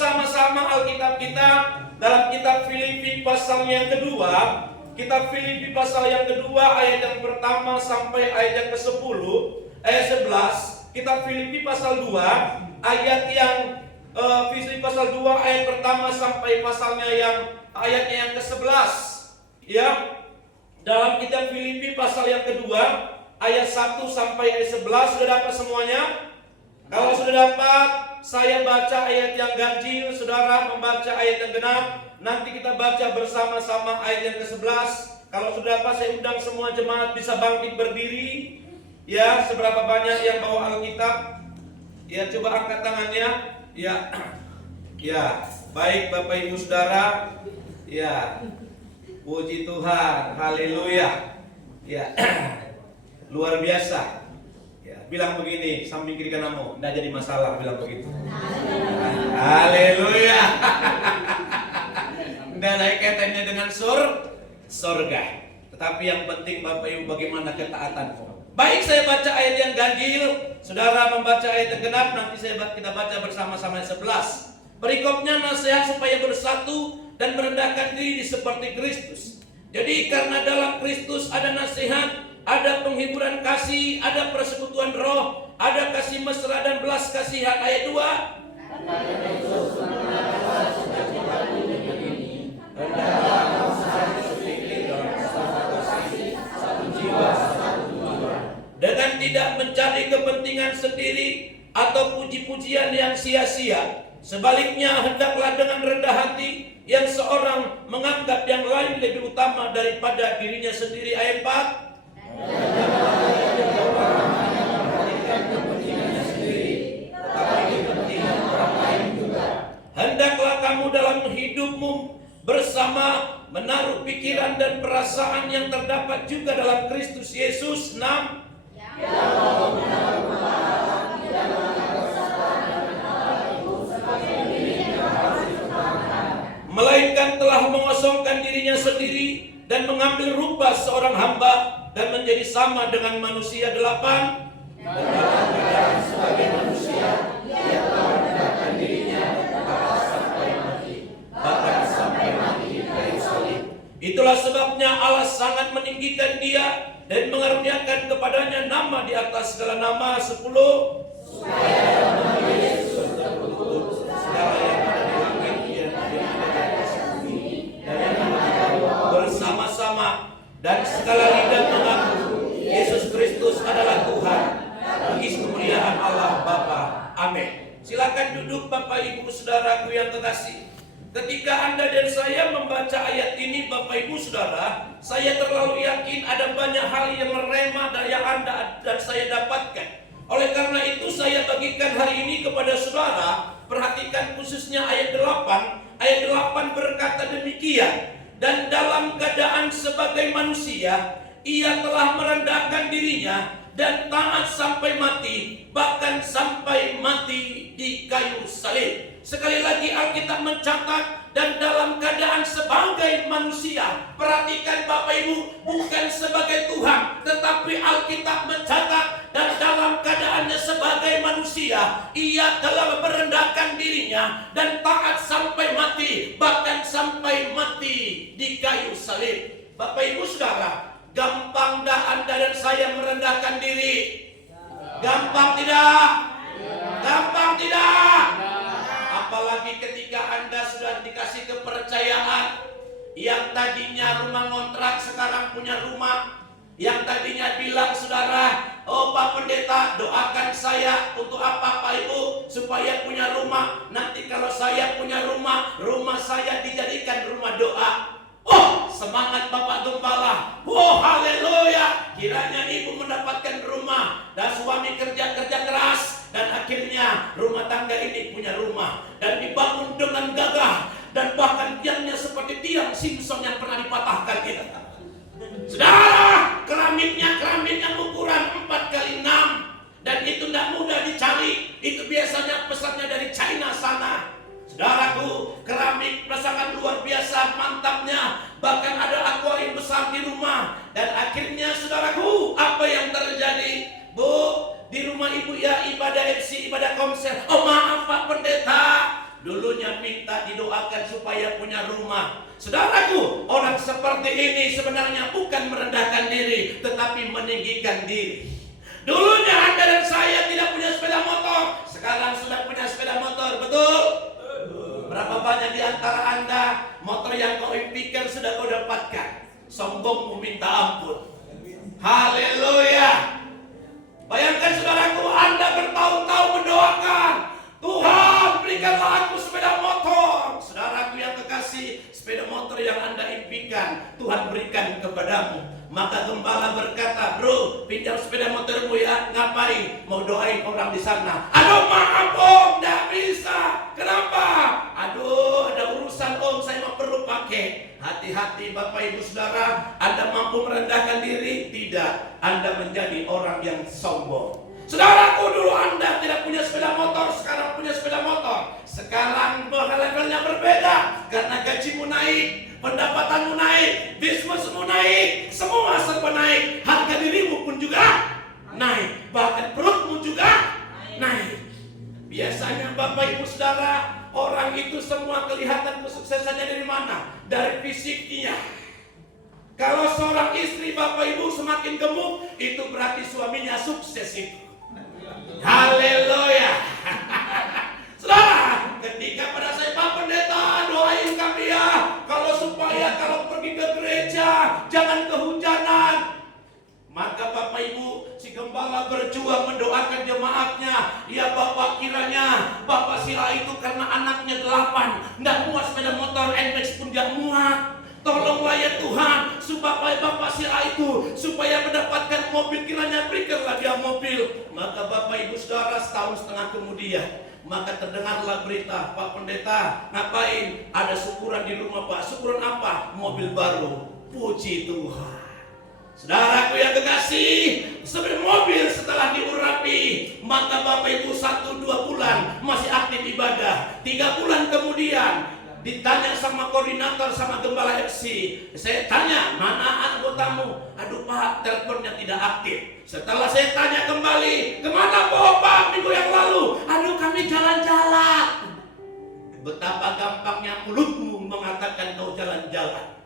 bersama-sama Alkitab kita dalam kitab Filipi pasal yang kedua. Kitab Filipi pasal yang kedua ayat yang pertama sampai ayat yang ke-10, ayat 11. Kitab Filipi pasal 2 ayat yang Filipi pasal 2 ayat pertama sampai pasalnya ayatnya yang ke-11. Ya. Dalam kitab Filipi pasal yang kedua ayat 1 sampai ayat 11 sudah dapat semuanya? Kalau sudah dapat, saya baca ayat yang ganjil, saudara membaca ayat yang genap. Nanti kita baca bersama-sama ayat yang ke-11. Kalau sudah dapat, saya undang semua jemaat bisa bangkit berdiri. Ya, seberapa banyak yang bawa Alkitab? Ya, coba angkat tangannya. Ya. Ya, baik Bapak Ibu Saudara. Ya. Puji Tuhan. Haleluya. Ya. Luar biasa. Bilang begini, samping kiri kananmu, tidak jadi masalah, bilang begitu. Haleluya. Tidak ada kaitannya dengan surga. Tetapi yang penting Bapak Ibu bagaimana ketaatanmu. Baik, saya baca ayat yang ganjil, saudara membaca ayat yang genap, nanti kita baca bersama-sama ayat 11. Berikutnya nasihat supaya bersatu dan merendahkan diri seperti Kristus. Jadi karena dalam Kristus ada nasihat, ada penghiburan kasih, ada persekutuan roh, ada kasih mesra dan belas kasihan. Ayat 2. Dengan tidak mencari kepentingan sendiri atau puji-pujian yang sia-sia. Sebaliknya hendaklah dengan rendah hati yang seorang menganggap yang lain lebih utama daripada dirinya sendiri. Ayat 4. Hendaklah kamu dalam hidupmu bersama menaruh pikiran dan perasaan yang terdapat juga dalam Kristus Yesus. 6. Melainkan telah mengosongkan dirinya sendiri dan mengambil rupa seorang hamba dan menjadi sama dengan manusia. 8. Dan sebagai manusia, ia telah merendahkan dirinya sampai mati, bahkan sampai mati di kayu salib. Itulah sebabnya Allah sangat meninggikan dia dan mengaruniakan kepadanya nama di atas segala nama. 10. Supaya dalam nama Yesus terkutuk segala yang ada di langit dan yang ada di atas bumi dan yang ada di bawah bersama-sama, dan segala lidah mengaku Yesus Kristus adalah Tuhan, bagi kemuliaan Allah Bapa. Amin. Silakan duduk Bapak Ibu Saudaraku yang terkasih. Ketika Anda dan saya membaca ayat ini Bapak Ibu Saudara, saya terlalu yakin ada banyak hal yang meremah dari yang Anda dan saya dapatkan. Oleh karena itu saya bagikan hari ini kepada saudara. Perhatikan khususnya ayat 8. Ayat 8 berkata demikian. Dan dalam keadaan sebagai manusia, ia telah merendahkan dirinya dan taat sampai mati, bahkan sampai mati di kayu salib. Sekali lagi Alkitab mencatat, dan dalam keadaan sebagai manusia. Perhatikan Bapak Ibu, bukan sebagai Tuhan, tetapi Alkitab mencatat, dan dalam keadaannya sebagai manusia, ia telah merendahkan dirinya dan taat sampai mati, bahkan sampai mati di kayu salib. Bapak Ibu Saudara, gampang dah Anda dan saya merendahkan diri? Gampang tidak? Gampang tidak? Apalagi ketika Anda sudah dikasih kepercayaan, yang tadinya rumah ngontrak sekarang punya rumah. Yang tadinya bilang saudara, oh Pak Pendeta doakan saya untuk apa Pak Ibu? Supaya punya rumah. Nanti kalau saya punya rumah, rumah saya dijadikan rumah doa. Oh semangat Bapak Gembala. Oh haleluya. Kiranya ibu mendapatkan rumah dan suami kerja keras. Dan akhirnya rumah tangga ini punya rumah dan dibangun dengan gagah, dan bahkan tiangnya seperti tiang Simpson yang pernah dipatahkan itu. Saudara, keramiknya ukuran 4x6, dan itu tidak mudah dicari. Itu biasanya pesannya dari China sana. Saudaraku, keramik sangat luar biasa mantapnya. Bahkan ada akuarium besar di rumah. Dan akhirnya saudaraku, apa yang terjadi? Bu, di rumah ibu ya ibadah MC, ibadah konser. Oh maaf Pak Pendeta, doakan supaya punya rumah. Saudaraku, orang seperti ini sebenarnya bukan merendahkan diri, tetapi meninggikan diri. Dulunya Anda dan saya tidak punya sepeda motor, sekarang sudah punya sepeda motor, betul? Berapa banyak di antara Anda motor yang kau impikan sudah kau dapatkan? Sombong meminta ampun. Haleluya. Bayangkan saudaraku, Anda bertahun-tahun mendoakan, Tuhan berikanlah aku sepeda motor. Saudaraku yang kekasih, sepeda motor yang Anda impikan Tuhan berikan kepadamu. Maka gembala berkata, bro, pinjam sepeda motormu ya. Ngapain? Mau doain orang di sana. Aduh maaf om, gak bisa. Kenapa? Aduh ada urusan om, saya mau perlu pakai. Hati-hati Bapak Ibu Saudara, Anda mampu merendahkan diri? Tidak, Anda menjadi orang yang sombong. Saudaraku, dulu Anda tidak punya sepeda motor, sekarang punya sepeda motor. Sekarang levelnya berbeda, karena gajimu naik, pendapatanmu naik, bisnismu naik, semua serba naik. Harga dirimu pun juga naik, bahkan perutmu juga naik. Biasanya Bapak Ibu Saudara, orang itu semua kelihatan kesuksesannya dari mana? Dari fisiknya. Kalau seorang istri Bapak Ibu semakin gemuk, itu berarti suaminya sukses itu. Haleluya. Saudara, ketika pada saya Pak Pendeta doain kami ya, kalau pergi ke gereja jangan kehujanan. Maka Bapak Ibu, si gembala berjuang mendoakan jemaatnya. Ya Bapak, kiranya Bapak Sila itu karena anaknya 8, nggak muat sepeda motor, NMAX pun nggak muat. Tolonglah ya Tuhan, supaya Bapak Sila itu supaya mendapatkan mobil, kiranya berikanlah dia mobil. Maka Bapak Ibu Saudara, setahun setengah kemudian, maka terdengarlah berita, Pak Pendeta ngapain? Ada syukuran di rumah Pak. Syukuran apa? Mobil baru. Puji Tuhan. Saudaraku yang kekasih, sebelum mobil setelah diurapi, maka Bapak Ibu 1-2 bulan masih aktif ibadah. 3 bulan kemudian ditanya sama koordinator, sama gembala FC. Saya tanya, mana anggotamu? Aduh Pak, teleponnya tidak aktif. Setelah saya tanya kembali, kemana Pak minggu yang lalu? Aduh kami jalan-jalan. Betapa gampangnya mulutmu mengatakan kau jalan-jalan.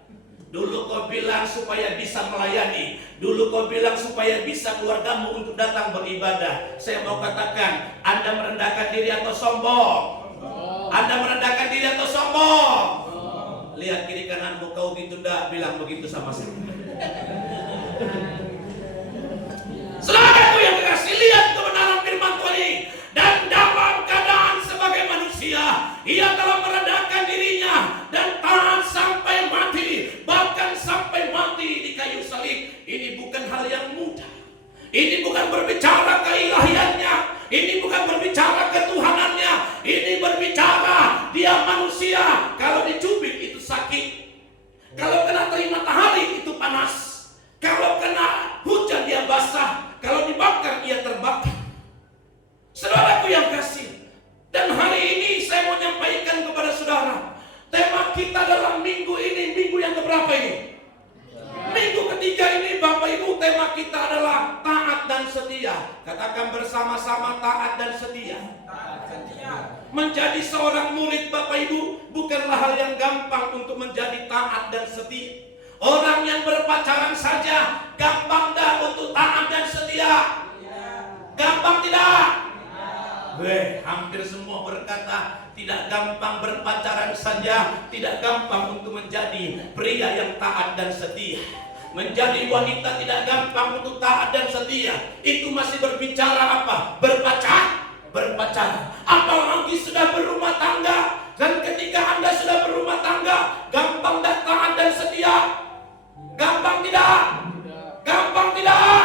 Dulu kau bilang supaya bisa melayani, dulu kau bilang supaya bisa keluargamu untuk datang beribadah. Saya mau katakan, Anda merendahkan diri atau sombong? Anda merendahkan diri atau sombong? Lihat kiri kananmu, kau gitu dah, bilang begitu sama saya. Saudaraku yang kekasih, lihat kebenaran firman Tuhan ini. Dan dalam keadaan sebagai manusia, ia telah merendahkan dirinya dan taat sampai mati, bahkan sampai mati di kayu salib. Ini bukan hal yang mudah. Ini bukan berbicara keilahiannya, ini bukan berbicara ketuhanannya, ini berbicara dia manusia. Kalau dicubit itu sakit, kalau kena terik matahari itu panas, kalau kena hujan dia basah, kalau dibakar ia terbakar. Saudaraku yang kasih, dan hari ini saya mau menyampaikan kepada saudara, tema kita dalam minggu ini, minggu yang keberapa ini? Minggu ketiga ini Bapak Ibu, tema kita adalah taat dan setia. Katakan bersama-sama, taat dan setia. Menjadi seorang murid Bapak Ibu bukanlah hal yang gampang untuk menjadi taat dan setia. Orang yang berpacaran saja gampang dah untuk taat dan setia. Gampang tidak? Hampir semua berkata tidak gampang berpacaran saja, tidak gampang untuk menjadi pria yang taat dan setia. Menjadi wanita tidak gampang untuk taat dan setia. Itu masih berbicara apa? Berpacaran. Apalagi sudah berumah tangga. Dan ketika Anda sudah berumah tangga, gampang dan taat dan setia? Gampang tidak? Gampang tidak?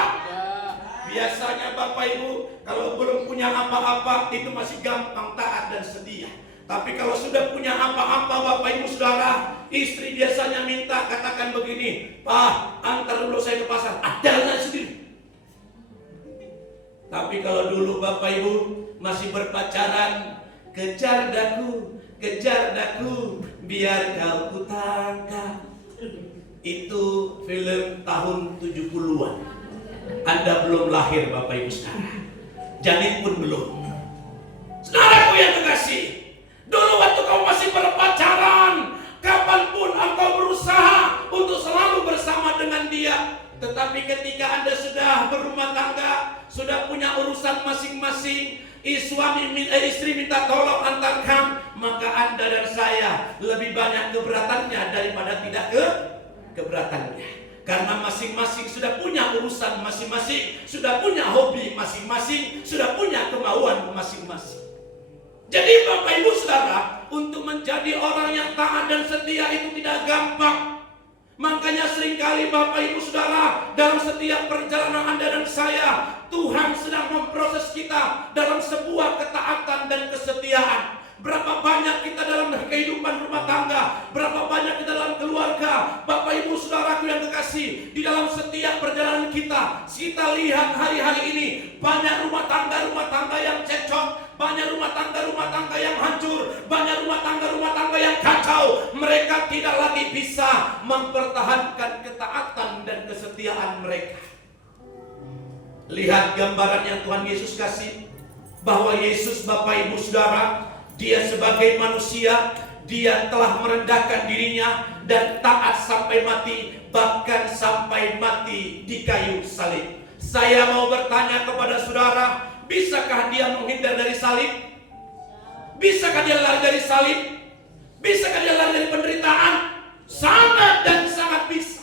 Biasanya Bapak Ibu, kalau belum punya apa-apa itu masih gampang taat dan setia. Tapi kalau sudah punya apa-apa Bapak Ibu Saudara, istri biasanya minta, katakan begini, Pak antar dulu saya ke pasar, jalan sendiri. Tapi kalau dulu Bapak Ibu masih berpacaran, kejar daku, biar kau kutangkap. Itu film tahun 70-an. Anda belum lahir Bapak Ibu Saudara, janin pun belum. Saudaraku yang kekasih, dulu waktu kau masih berpacaran, masing-masing, istri minta tolong antarkan, maka Anda dan saya lebih banyak keberatannya daripada tidak keberatannya. Karena masing-masing sudah punya urusan masing-masing, sudah punya hobi masing-masing, sudah punya kemauan masing-masing. Jadi Bapak Ibu Saudara, untuk menjadi orang yang taat dan setia itu tidak gampang. Makanya seringkali Bapak Ibu Saudara, dalam setiap perjalanan Anda dan saya, Tuhan sedang memproses kita dalam sebuah ketaatan dan kesetiaan. Berapa banyak kita dalam kehidupan rumah tangga, berapa banyak kita dalam keluarga, Bapak Ibu Saudaraku yang kekasih, di dalam setiap perjalanan kita lihat hari-hari ini banyak rumah tangga yang cekcok, banyak rumah tangga yang hancur, banyak rumah tangga yang kacau. Mereka tidak lagi bisa mempertahankan ketaatan dan kesetiaan mereka. Lihat gambaran yang Tuhan Yesus kasih, bahwa Yesus Bapak Ibu Saudara, Dia sebagai manusia, Dia telah merendahkan dirinya dan taat sampai mati, bahkan sampai mati di kayu salib. Saya mau bertanya kepada saudara, bisakah Dia menghindar dari salib? Bisakah Dia lari dari salib? Bisakah Dia lari dari penderitaan? Sangat dan sangat bisa.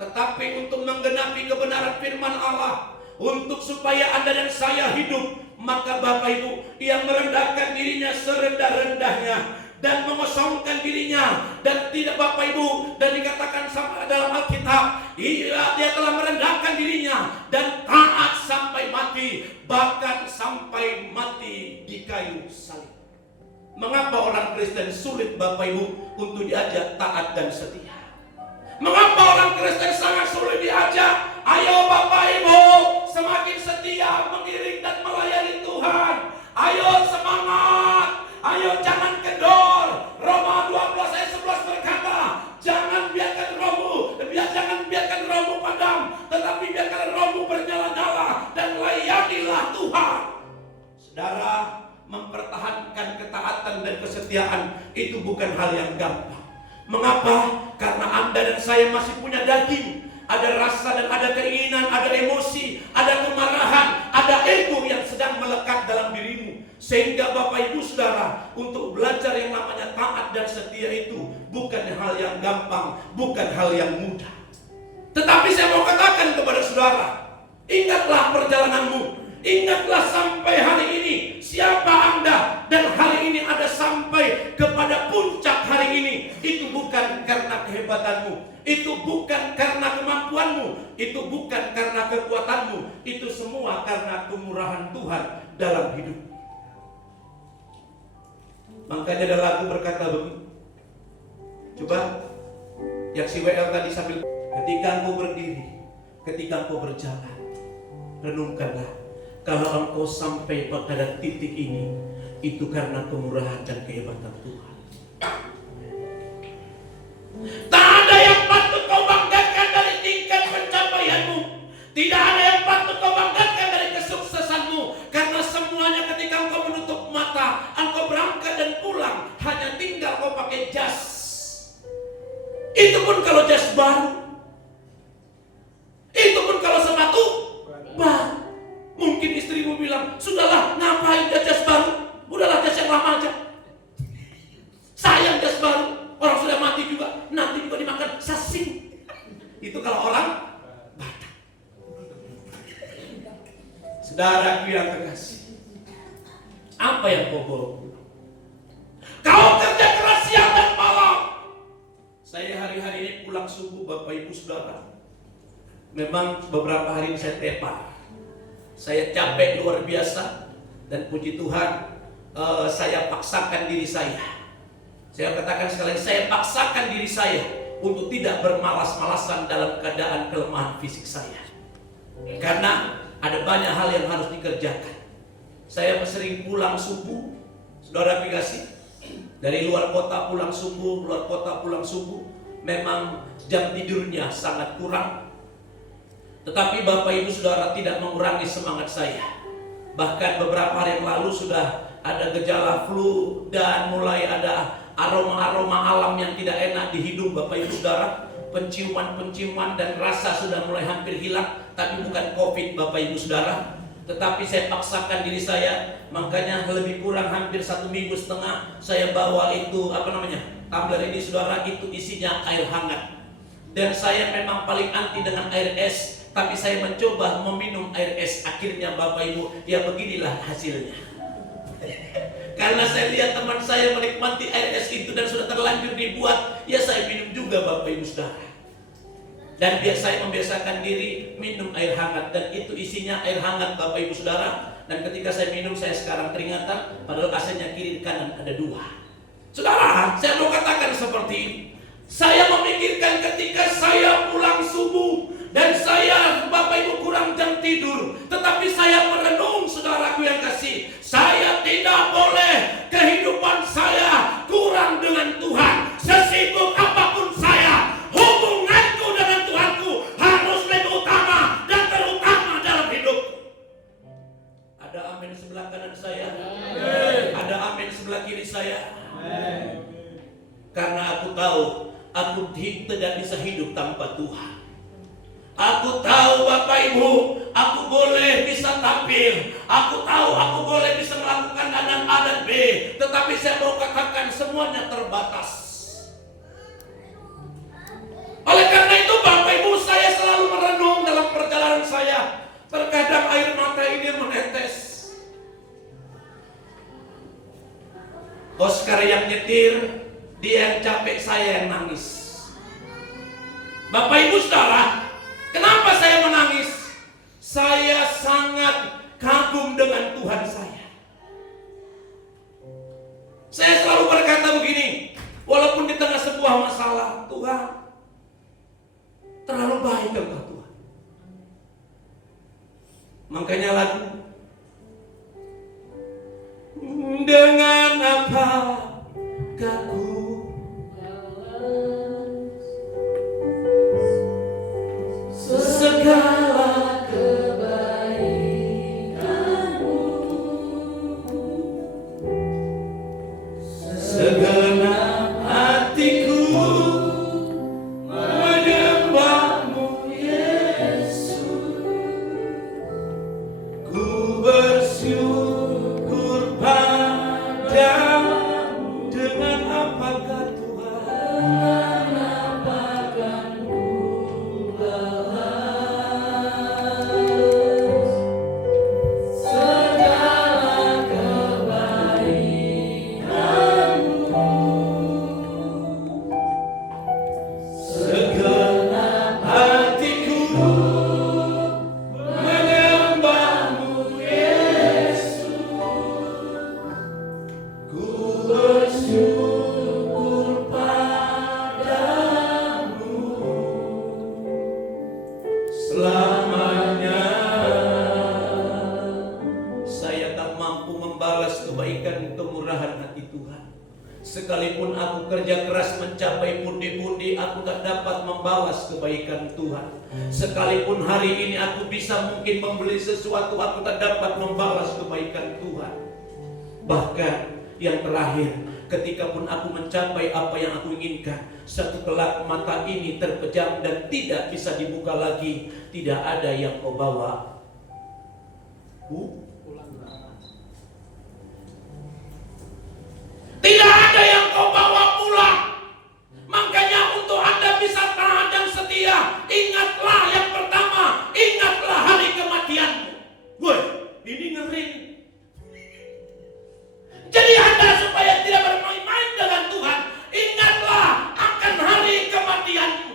Tetapi untuk menggenapi kebenaran firman Allah, untuk supaya Anda dan saya hidup, maka Bapak Ibu, Ia merendahkan dirinya serendah-rendahnya dan mengosongkan dirinya, dan tidak Bapak Ibu, dan dikatakan dalam Alkitab, Dia telah merendahkan dirinya dan taat sampai mati, bahkan sampai mati di kayu salib. Mengapa orang Kristen sulit Bapak Ibu untuk diajak taat dan setia? Mengapa orang Kristen sangat sulit diajak? Ayo Bapak Ibu, semakin setia mengiring dan melayani Tuhan. Ayo semangat, ayo jangan kendor. Roma 12 ayat 11 berkata, jangan biarkan rohmu padam, tetapi biarkan rohmu bernyala-nyala dan layanilah Tuhan. Saudara, mempertahankan ketaatan dan kesetiaan itu bukan hal yang gampang. Mengapa? Karena Anda dan saya masih punya daging, ada rasa dan ada keinginan, ada emosi, ada kemarahan, ada ego yang sedang melekat dalam dirimu. Sehingga Bapak Ibu Saudara, untuk belajar yang namanya taat dan setia itu bukan hal yang gampang, bukan hal yang mudah. Tetapi saya mau katakan kepada saudara, ingatlah perjalananmu, ingatlah sampai hari ini siapa Anda, dan hari ini ada sampai kepada puncak hari ini. Itu bukan karena kehebatanmu, itu bukan karena kemampuanmu, itu bukan karena kekuatanmu, itu semua karena kemurahan Tuhan dalam hidup. Makanya ada lagu berkata begini, coba yang si WL tadi sambil, ketika engkau berdiri, ketika engkau berjalan, renungkanlah, kalau engkau sampai pada titik ini, itu karena kemurahan dan kehebatan Tuhan. Tak ada yang patut kau banggakan dari tingkat pencapaianmu, tidak ada yang patut kau banggakan dari kesuksesanmu, karena semuanya ketika engkau menutup mata, engkau berangkat dan pulang, hanya tinggal kau pakai jas. Itu pun kalau jas baru, itu pun kalau sepatu baru. Mungkin istrimu bilang, sudahlah, ngapain jas baru, udahlah jas yang lama aja. Sayang jas baru, orang sudah mati juga, nanti juga dimakan sasing. Itu kalau orang Batak. Saudaraku yang terkasih, apa yang kau bawa pulang? Kau kerja keras siang dan malam. Saya hari-hari ini pulang subuh Bapak Ibu Saudara. Memang beberapa hari ini saya tepar. Saya capek luar biasa, dan puji Tuhan, saya paksakan diri saya. Saya katakan sekali, saya paksakan diri saya untuk tidak bermalas-malasan dalam keadaan kelemahan fisik saya. Karena ada banyak hal yang harus dikerjakan. Saya sering pulang subuh, saudara kasih, dari luar kota pulang subuh, luar kota pulang subuh. Memang jam tidurnya sangat kurang. Tetapi Bapak Ibu Saudara tidak mengurangi semangat saya. Bahkan beberapa hari yang lalu sudah ada gejala flu dan mulai ada aroma-aroma alam yang tidak enak di hidung Bapak Ibu Saudara. Penciuman-penciuman dan rasa sudah mulai hampir hilang. Tapi bukan COVID Bapak Ibu Saudara. Tetapi saya paksakan diri saya, makanya lebih kurang hampir 1,5 minggu saya bawa itu tumbler ini, saudara, itu isinya air hangat. Dan saya memang paling anti dengan air es, tapi saya mencoba meminum air es. Akhirnya Bapak Ibu, ya beginilah hasilnya. Karena saya lihat teman saya menikmati air es itu dan sudah terlanjur dibuat, ya saya minum juga Bapak Ibu saudara. Dan saya membiasakan diri minum air hangat, dan itu isinya air hangat Bapak Ibu saudara. Dan ketika saya minum, saya sekarang keringatan, padahal AC-nya kiri kanan ada 2. Saudara, saya mau katakan seperti ini. Saya memikirkan ketika saya pulang subuh dan saya, Bapak Ibu, kurang jam tidur, tetapi saya merenung, saudaraku yang kasih, saya tidak boleh kehidupan saya kurang dengan Tuhan. Sesibuk apapun saya, hubunganku dengan Tuhanku harus lebih utama dan terutama dalam hidup. Ada amin sebelah kanan saya, ada amin sebelah kiri saya. Karena aku tahu aku tidak bisa hidup tanpa Tuhan. Aku tahu Bapak Ibu, aku boleh bisa tampil, aku tahu aku boleh bisa melakukan dan A dan B, tetapi saya mau katakan semuanya terbatas. Oleh karena itu Bapak Ibu, saya selalu merenung dalam perjalanan saya. Terkadang air mata ini menetes. Oscar yang nyetir, dia yang capek, saya yang nangis. Bapak Ibu saudara, kenapa saya menangis? Saya sangat kagum dengan Tuhan saya. Saya selalu berkata begini, walaupun di tengah sebuah masalah, Tuhan terlalu baik Engkau Tuhan. Makanya lagu, dengan apa aku segala kebaikanmu, segenap hatiku menyembahmu Yesus. Ku bersyukur padamu. Dengan apakah Tuhan, dengan apakah sekalipun aku kerja keras mencapai pundi-pundi, aku tak dapat membalas kebaikan Tuhan. Sekalipun hari ini aku bisa mungkin membeli sesuatu, aku tak dapat membalas kebaikan Tuhan. Bahkan yang terakhir, ketika pun aku mencapai apa yang aku inginkan, satu kelak mata ini terpejam dan tidak bisa dibuka lagi. Tidak ada yang kau bawa tidak ada yang kau bawa pulang. Makanya untuk Anda bisa tahan dan setia, ingatlah yang pertama, ingatlah hari kematianmu. Woi, ini ngeri. Jadi Anda supaya tidak bermain-main dengan Tuhan, ingatlah akan hari kematianmu.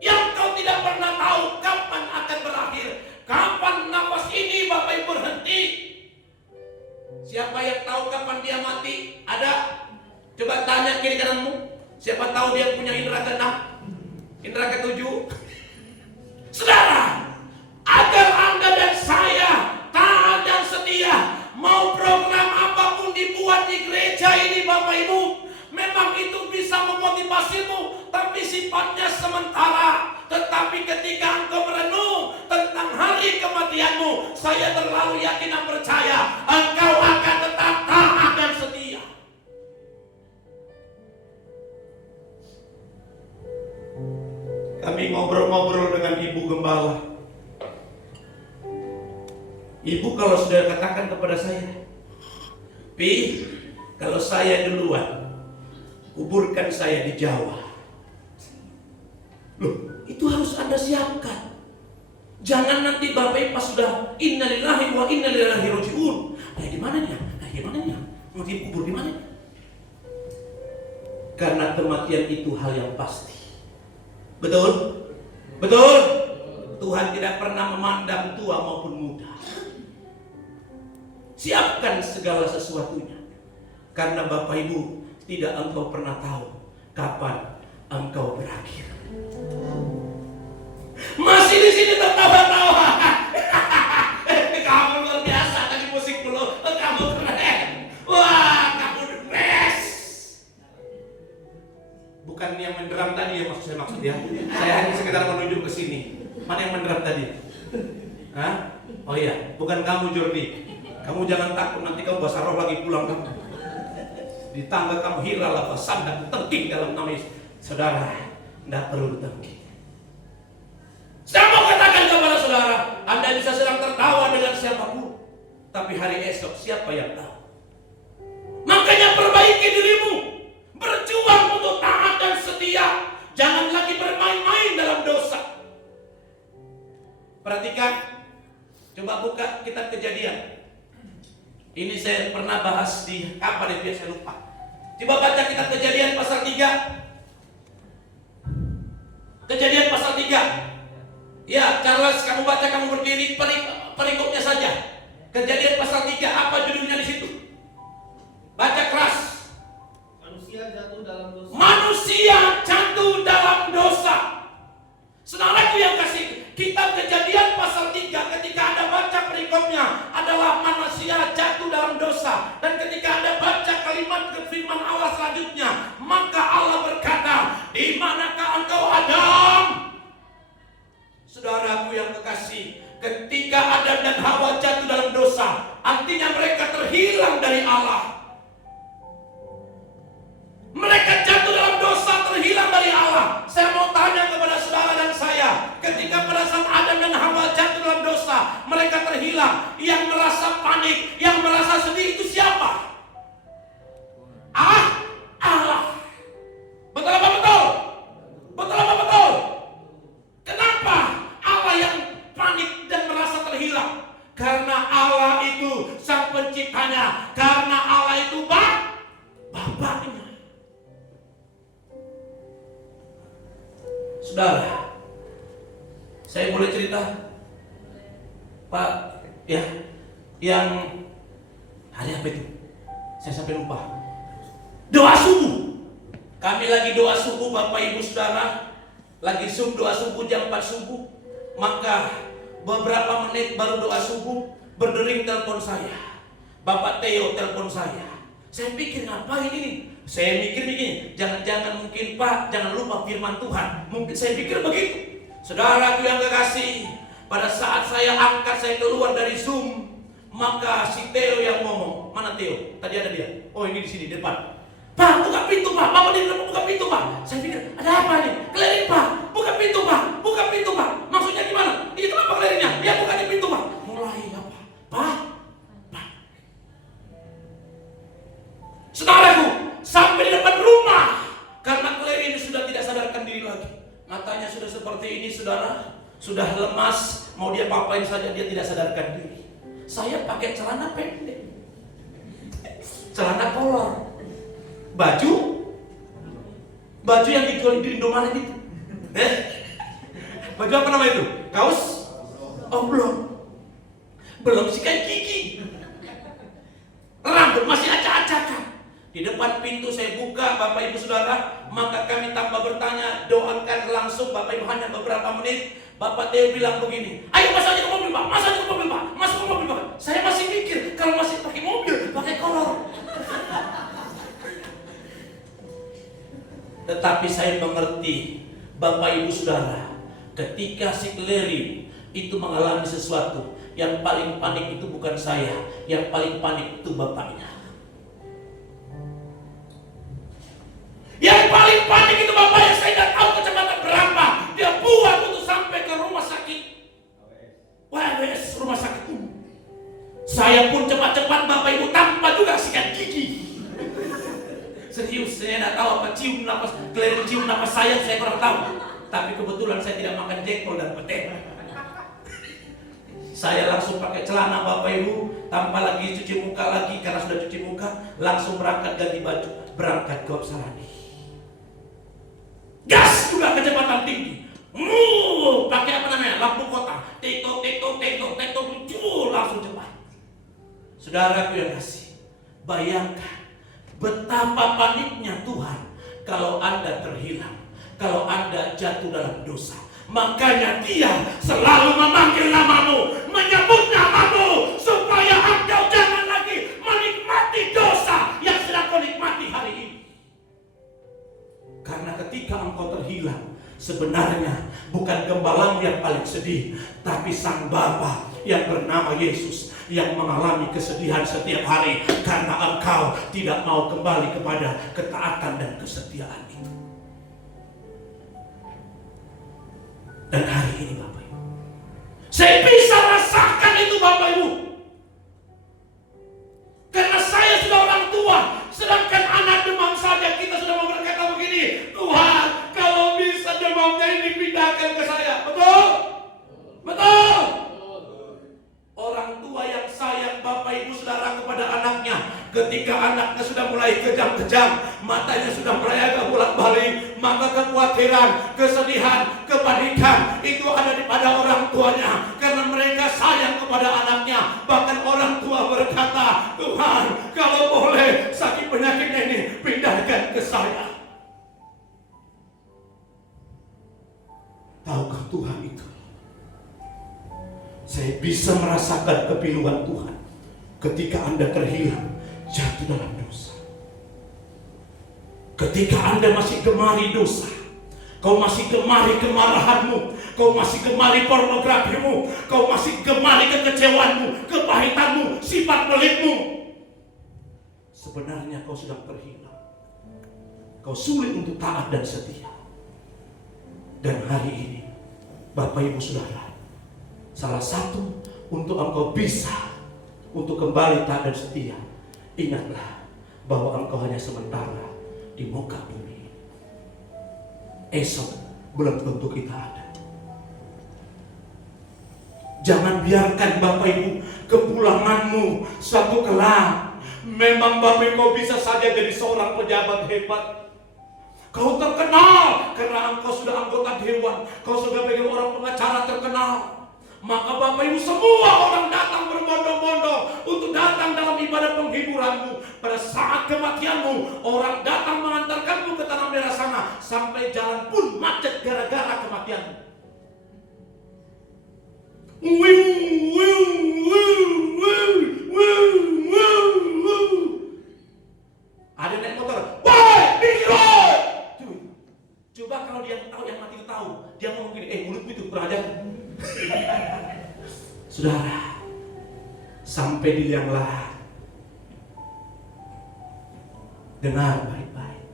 Yang kau tidak pernah tahu kapan akan berakhir. Kapan nafas ini Bapak Ibu berhenti. Siapa yang tahu kapan dia mati? Ada? Coba tanya kiri kananmu. Siapa tahu dia punya indera keenam? Indera ketujuh? Saudara, agar Anda dan saya taat dan setia, mau program apapun dibuat di gereja ini Bapak Ibu, memang itu bisa memotivasimu, tapi sifatnya sementara. Tetapi ketika engkau merenung tentang hari kematianmu, saya terlalu yakin dan percaya engkau akan tetap taat dan setia. Kami ngobrol-ngobrol dengan Ibu Gembala. Ibu kalau sudah katakan kepada saya, Pi, kalau saya duluan, kuburkan saya di Jawa. Loh, itu harus Anda siapkan. Jangan nanti Bapak pas sudah innalillahi wa inna ilaihi raji'un. Di mana nih? Di mana nih? Mau dikubur di mana? Karena kematian itu hal yang pasti. Betul? Betul? Tuhan tidak pernah memandang tua maupun muda. Siapkan segala sesuatunya. Karena Bapak Ibu, tidak engkau pernah tahu kapan engkau berakhir. Masih di sini tertawa-tawa. Kamu luar biasa tadi musik dulu. Kamu keren. Wah, kamu the best. Bukan yang menderam tadi ya maksud ya. Saya hanya sekedar menunjuk ke sini. Mana yang menderam tadi? Hah? Oh iya, bukan kamu Jordi. Kamu jangan takut nanti kamu basah roh lagi pulang kamu. Di tangga kamu hiral apa sandak tengking dalam nama Yesus. Saudara, tidak perlu tengking. Saya mau katakan kepada saudara, Anda bisa sedang tertawa dengan siapapun, tapi hari esok siapa yang tahu? Makanya perbaiki dirimu, berjuang untuk taat dan setia. Jangan lagi bermain-main dalam dosa. Perhatikan, coba buka kitab Kejadian. Ini saya pernah bahas di apa deh, saya lupa. Coba baca kitab Kejadian pasal 3. Kejadian pasal 3. Ya, Charles, kamu baca, kamu berdiri, perikopnya saja. Kejadian pasal 3, apa judulnya di situ? Baca keras. Manusia jatuh dalam dosa. Manusia jatuh dalam dosa. Saudaraku yang kasih, kitab Kejadian pasal 3 ketika Anda baca perikopnya adalah manusia jatuh dalam dosa. Dan ketika Anda baca kalimat firman Allah selanjutnya, maka Allah berkata, di manakah engkau Adam? Saudaraku yang kekasih, ketika Adam dan Hawa jatuh dalam dosa, artinya mereka terhilang dari Allah. Mereka jatuh dalam dosa, terhilang dari Allah. Saya mau tanya kepada saudara dan saya, ketika pada saat Adam dan Hawa jatuh dalam dosa, mereka terhilang. Yang merasa panik, yang merasa sedih itu siapa? Allah. Betul apa betul? Betul apa betul? Kenapa Allah yang panik dan merasa terhilang? Karena Allah itu sang penciptanya. Karena Allah itu Bapaknya. Saudara, saya boleh cerita, Pak, ya, yang hari apa itu? Saya sampai lupa. Doa subuh. Kami lagi doa subuh, Bapak Ibu Saudara, lagi doa subuh jam 4 subuh. Maka beberapa menit baru doa subuh, berdering telepon saya. Bapak Theo telepon saya. Saya pikir ngapain ini? Saya mikir begini, jangan-jangan mungkin Pak, jangan lupa firman Tuhan. Mungkin saya pikir begitu. Saudaraku yang kekasih, pada saat saya angkat, saya keluar dari Zoom, maka si Theo yang ngomong. Mana Theo? Tadi ada dia. Oh, ini di sini depan. Pak, buka pintu Pak. Bapak dia bilang buka pintu Pak. Saya pikir ada apa nih? Keliling Pak. Buka pintu Pak. Buka pintu Pak. Maksudnya gimana? Ini kenapa kelilingnya? Ya buka di pintu Pak. Mulai apa? Pak. Saudaraku, sampai di depan rumah, karena Clary ini sudah tidak sadarkan diri lagi. Matanya sudah seperti ini, saudara, sudah lemas, mau dia papain saja dia tidak sadarkan diri. Saya pakai celana pendek, celana kolor, baju yang dijual di Indomaret itu. Baju apa nama itu? Kaos? Oh belum sikat gigi, rambut masih acak-acakan. Di depan pintu saya buka, Bapak Ibu Saudara, maka kami tanpa bertanya, doakan langsung Bapak Ibu hanya beberapa menit. Bapak Theo bilang begini, ayo masuk aja ke mobil Pak, masuk aja ke mobil Pak, masuk ke mobil Pak. Saya masih mikir, kalau masih pakai mobil, pakai kolor. Tetapi saya mengerti, Bapak Ibu Saudara, ketika si Clary itu mengalami sesuatu, yang paling panik itu bukan saya, yang paling panik itu bapaknya. Yang paling panik itu bapaknya, saya tidak tahu kecepatan berapa. Dia buat untuk sampai ke rumah sakit. WWS, rumah sakit umum. cepat Bapak Ibu tanpa juga sikat gigi. Serius, saya tidak tahu apa cium napas, kalian cium napas saya kurang tahu. Tapi kebetulan saya tidak makan jengkol dan pete. Saya langsung pakai celana Bapak Ibu, tanpa lagi cuci muka lagi karena sudah cuci muka, langsung berangkat ganti baju, berangkat ke Sarani. Gas juga kecepatan tinggi. Pakai apa namanya? Lampu kota. Tektok, langsung cepat. Saudaraku yang kasih, bayangkan betapa paniknya Tuhan kalau Anda terhilang, kalau Anda jatuh dalam dosa. Makanya Dia selalu memanggil namamu, menyebut namamu, supaya engkau jangan lagi menikmati dosa yang sedang kau nikmati hari ini. Karena ketika engkau terhilang, sebenarnya bukan gembalamu yang paling sedih, tapi Sang Bapa yang bernama Yesus yang mengalami kesedihan setiap hari karena engkau tidak mau kembali kepada ketaatan dan kesetiaan itu. Dan hari ini Bapak Ibu, saya bisa rasakan itu Bapak Ibu, karena saya sudah orang tua, sedangkan anak demam saja kita sudah berkata begini, Tuhan kalau bisa demamnya ini dipindahkan ke saya. Betul? Betul? Orang tua yang sayang Bapak Ibu Saudara kepada anaknya, ketika anaknya sudah mulai kejam-kejam, matanya sudah mulai agak bolak-balik, maka kekhawatiran, kesedihan, kepanikan itu ada pada orang tuanya karena mereka sayang kepada anaknya. Bahkan orang tua berkata, Tuhan kalau boleh sakit penyakitnya ini pindahkan ke saya. Tahukah Tuhan itu? Saya bisa merasakan kepiluan Tuhan ketika Anda terhilang, jatuh dalam dosa. Ketika Anda masih gemari dosa, kau masih gemari kemarahanmu, kau masih gemari pornografimu, kau masih gemari kekecewaanmu, kepahitanmu, sifat pelitmu. Sebenarnya kau sudah terhilang. Kau sulit untuk taat dan setia. Dan hari ini, Bapak Ibu Saudara, salah satu untuk engkau bisa untuk kembali taat dan setia, ingatlah bahwa engkau hanya sementara di muka bumi. Esok belum tentu kita ada. Jangan biarkan Bapak Ibu kepulanganmu suatu kelak. Memang Bapak Ibu kau bisa saja jadi seorang pejabat hebat. Kau terkenal karena engkau sudah anggota dewan, kau sudah menjadi orang pengacara terkenal. Maka Bapak Ibu semua orang datang berbondong-bondong untuk datang dalam ibadah penghiburanmu. Pada saat kematianmu, orang datang mengantarkanmu ke tanah merah sana, sampai jalan pun macet gara-gara kematianmu. Ada naik motor, woi, bingo! Coba kalau dia tahu, yang mati itu tahu, dia ngomong gini, mulutmu itu kurang ajar. Saudara, sampai di liang lahat, dengar baik-baik.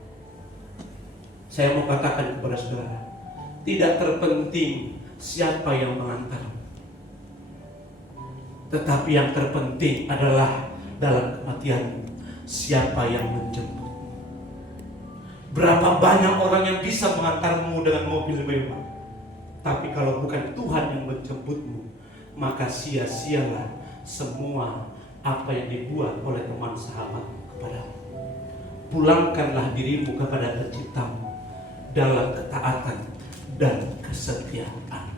Saya mau katakan kepada saudara, tidak terpenting siapa yang mengantarmu, tetapi yang terpenting adalah dalam kematianmu siapa yang menjemput. Berapa banyak orang yang bisa mengantarmu dengan mobil mewah, tapi kalau bukan Tuhan yang menjemputmu, maka sia-sialah semua apa yang dibuat oleh teman sahabatmu kepadamu. Pulangkanlah dirimu kepada Penciptamu dalam ketaatan dan kesetiaan.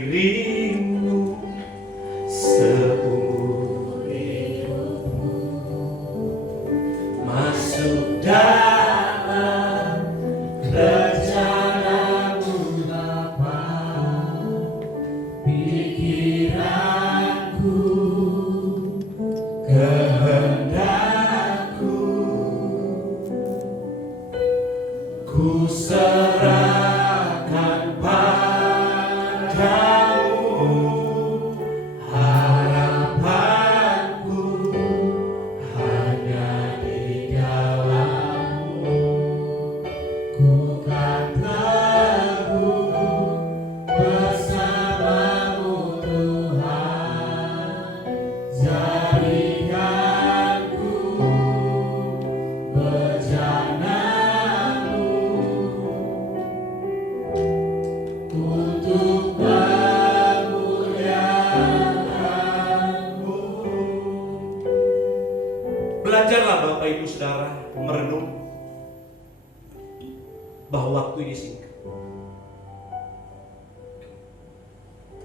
Mengiringmu seumur hidupmu, masuk dalam rencanamu Bapa. Pikiranku, kehendakku, ku serahkan padamu. Harapanku hanya di dalam Belajarlah Bapak Ibu Saudara merenung bahwa waktu ini singkat.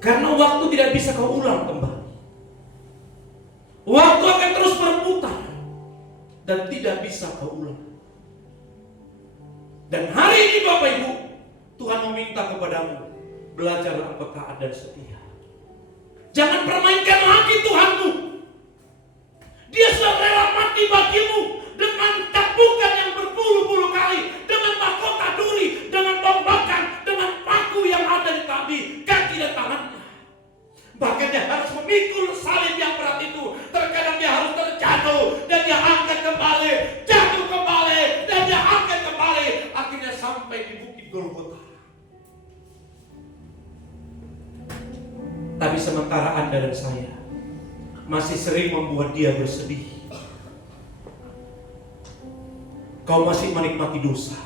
Karena waktu tidak bisa kau ulang kembali. Waktu akan terus berputar dan tidak bisa kau ulang. Dan hari ini Bapak Ibu, Tuhan meminta kepadamu, belajarlah engkau taat dan setia. Jangan permainkan lagi Tuhanmu. Dia sudah rela mati bagimu dengan tabukan yang berpuluh-puluh kali, dengan mahkota duri, dengan tombakan, dengan paku yang ada di kaki dan tangannya. Bahkan dia harus memikul salib yang berat itu. Terkadang dia harus terjatuh dan dia angkat kembali, jatuh kembali dan dia angkat kembali. Akhirnya sampai di bukit Golgota. Tapi sementara Anda dan saya masih sering membuat dia bersedih. Kau masih menikmati dosa.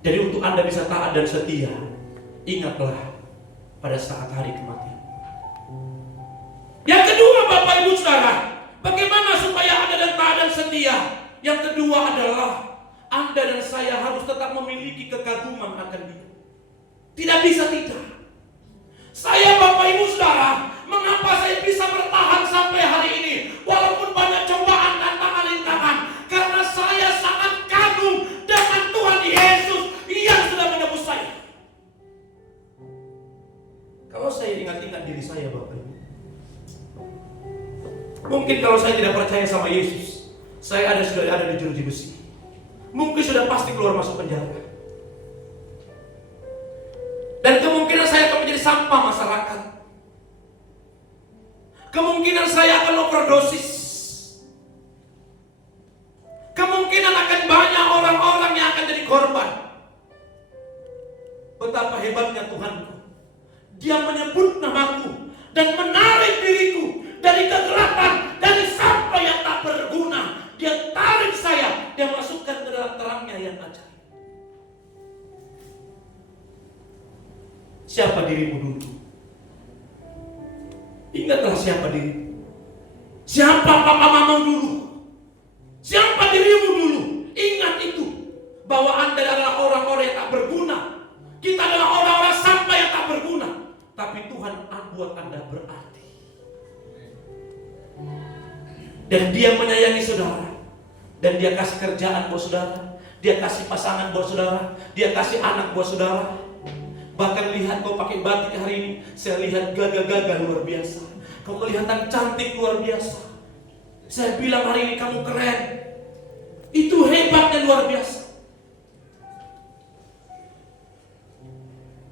Jadi untuk Anda bisa taat dan setia, ingatlah pada saat hari kematian. Yang kedua Bapak Ibu Saudara, bagaimana supaya Anda dan taat dan setia? Yang kedua adalah Anda dan saya harus tetap memiliki kekaguman akan Dia. Tidak bisa tidak. Saya Bapak Ibu Saudara, mengapa saya bisa bertahan sampai hari ini walaupun banyak cobaan dan tangan-tangan? Karena saya sangat kagum dengan Tuhan Yesus yang sudah menebus saya. Kalau saya ingat-ingat diri saya Bapak Ibu, mungkin kalau saya tidak percaya sama Yesus, saya sudah ada di jeruji besi. Mungkin sudah pasti keluar masuk penjara. Dan kemungkinan saya akan menjadi sampah masyarakat. Kemungkinan saya akan overdosis. Kemungkinan akan banyak orang-orang yang akan jadi korban. Betapa hebatnya Tuhanku. Dia menyebut namaku dan menarik diriku dari kegelapan, dari sampah yang tak berguna. Dia tarik saya, dia masukkan ke dalam terangnya yang ajaib. Siapa dirimu dulu? Ingatlah siapa dirimu. Siapa papa mama dulu? Siapa dirimu dulu? Ingat itu, bahwa Anda adalah orang-orang yang tak berguna. Kita adalah orang-orang sampah yang tak berguna. Tapi Tuhan buat Anda berarti. Dan Dia menyayangi saudara. Dan Dia kasih kerjaan buat saudara. Dia kasih pasangan buat saudara. Dia kasih anak buat saudara. Bahkan lihat kau pakai batik hari ini, saya lihat gagah-gagah luar biasa. Kau kelihatan cantik luar biasa. Saya bilang hari ini kamu keren. Itu hebatnya luar biasa.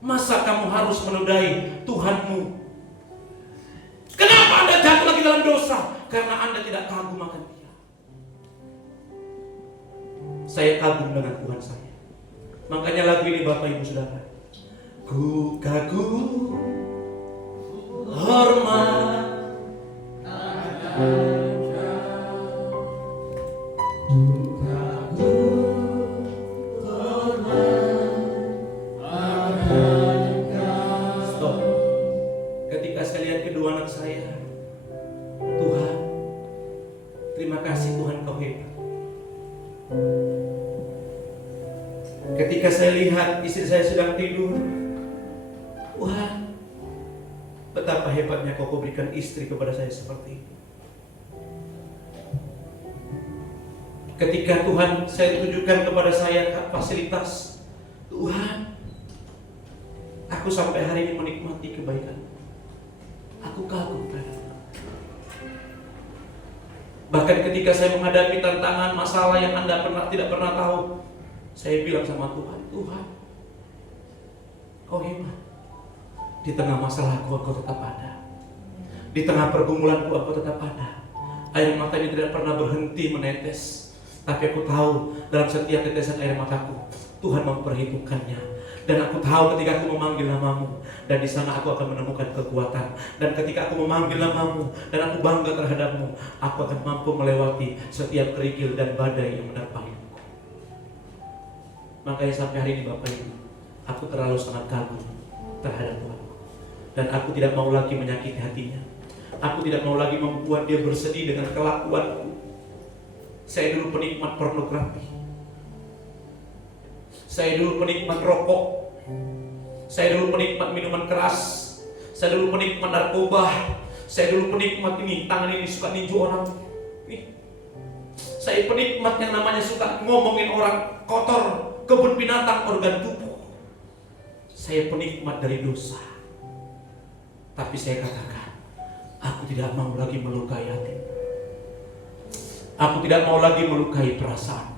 Masa kamu harus menodai Tuhanmu? Kenapa Anda jatuh lagi dalam dosa? Karena Anda tidak kagum akan Dia. Saya kagum dengan Tuhan saya. Makanya lagu ini Bapak Ibu Saudara, ku kagum, hormat, stop. Ketika saya lihat kedua anak saya, Tuhan, terima kasih Tuhan Kau hebat. Ketika saya lihat istri saya sedang tidur, Tuhan, betapa hebatnya Kau berikan istri kepada saya seperti ini. Ketika Tuhan saya tunjukkan kepada saya fasilitas, Tuhan, aku sampai hari ini menikmati kebaikan. Aku kagum pada. Bahkan ketika saya menghadapi tantangan, masalah yang Anda tidak pernah tahu, saya bilang sama Tuhan, Tuhan, Kau hebat. Di tengah masalahku Kau tetap ada. Di tengah pergumulanku Kau tetap ada. Air mata ini tidak pernah berhenti menetes. Tapi aku tahu dalam setiap tetesan air mataku Tuhan memperhitungkannya. Dan aku tahu ketika aku memanggil namamu, dan di sana aku akan menemukan kekuatan. Dan ketika aku memanggil namamu dan aku bangga terhadapmu, aku akan mampu melewati setiap kerikil dan badai yang menerpa hidupku. Makanya sampai hari ini Bapak Ibu, aku terlalu sangat kagum terhadap Tuhan. Dan aku tidak mau lagi menyakiti hatinya. Aku tidak mau lagi membuat Dia bersedih dengan kelakuanku. Saya dulu penikmat pornografi. Saya dulu penikmat rokok. Saya dulu penikmat minuman keras. Saya dulu penikmat narkoba. Saya dulu penikmat ini, tangan ini suka ninju orang. Saya penikmat yang namanya suka ngomongin orang kotor, kebun binatang, organ tubuh. Saya penikmat dari dosa. Tapi saya katakan, aku tidak mau lagi melukai hati. Aku tidak mau lagi melukai perasaan.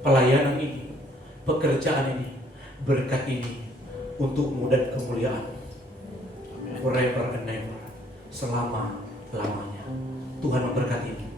Pelayanan ini, pekerjaan ini, berkat ini untukmu dan kemuliaan forever and ever, selama-lamanya. Tuhan memberkati.